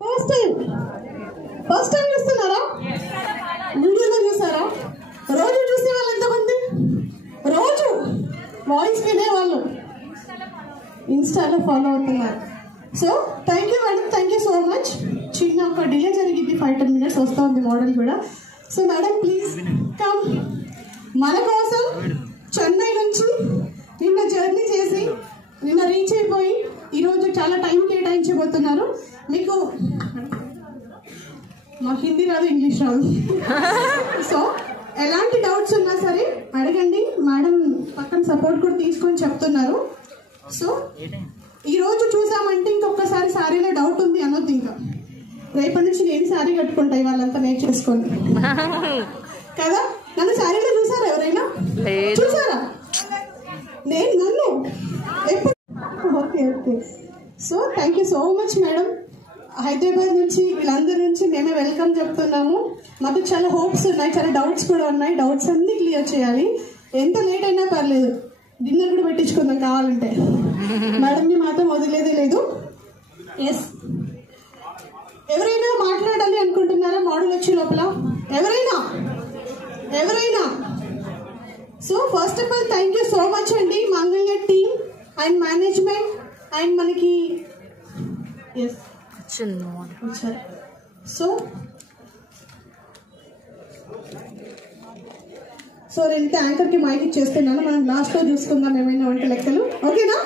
First time చూస్తున్నారా? వీడియోలో చూసారా? రోజు చూసే వాళ్ళు ఎంతమంది? రోజు వాయిస్ వినే వాళ్ళు ఇన్స్టాలో ఫాలో అవుతున్నారు. So thank you madam, thank you so much. చిన్న ఒక డిలే జరిగింది, 5-10 minutes వస్తూ ఉంది మోడల్ కూడా. So madam please come. మన కోసం చెన్నై నుంచి నిన్న జర్నీ చేసి నిన్న రీచ్ అయిపోయి ఈరోజు చాలా టైం కేటాయించబోతున్నారు. మీకు మా హిందీ రాదు, ఇంగ్లీష్ రాదు. సో ఎలాంటి డౌట్స్ ఉన్నా సరే అడగండి, మేడం పక్కన సపోర్ట్ కూడా తీసుకొని చెప్తున్నారు. సో ఈరోజు చూసామంటే ఇంకొకసారి శారీలో డౌట్ ఉంది అనొద్దు. ఇంకా రేపటి నుంచి నేను శారీ కట్టుకుంటాయి వాళ్ళంతా నేర్చేసుకోండి కదా. నన్ను శారీలో చూసారా? ఎవరైనా చూసారా? నేను నన్ను ఎప్పుడు? Okay okay. So thank you so much madam. Hyderabad నుంచి వీళ్ళందరి నుంచి మేమే వెల్కమ్ చెప్తున్నాము. మాకు చాలా హోప్స్ ఉన్నాయి, చాలా డౌట్స్ కూడా ఉన్నాయి. డౌట్స్ అన్ని క్లియర్ చేయాలి. ఎంత లేట్ అయినా పర్లేదు, డిన్నర్ కూడా పెట్టించుకుందాం కావాలంటే. మేడంని మాత్రం వదిలేదే లేదు. ఎస్, ఎవరైనా మాట్లాడాలి అనుకుంటున్నారా మోడల్ వచ్చే లోపల? ఎవరైనా? So first of all thank you so much అండి Mangalya team and management and మనకి ఎస్ సో నేను యాంకర్కి మైక్ ఇచ్చేస్తున్నాను. మనం లాస్ట్లో చూసుకుందాం ఏమైనా వంట లెక్కలు. ఓకేనా?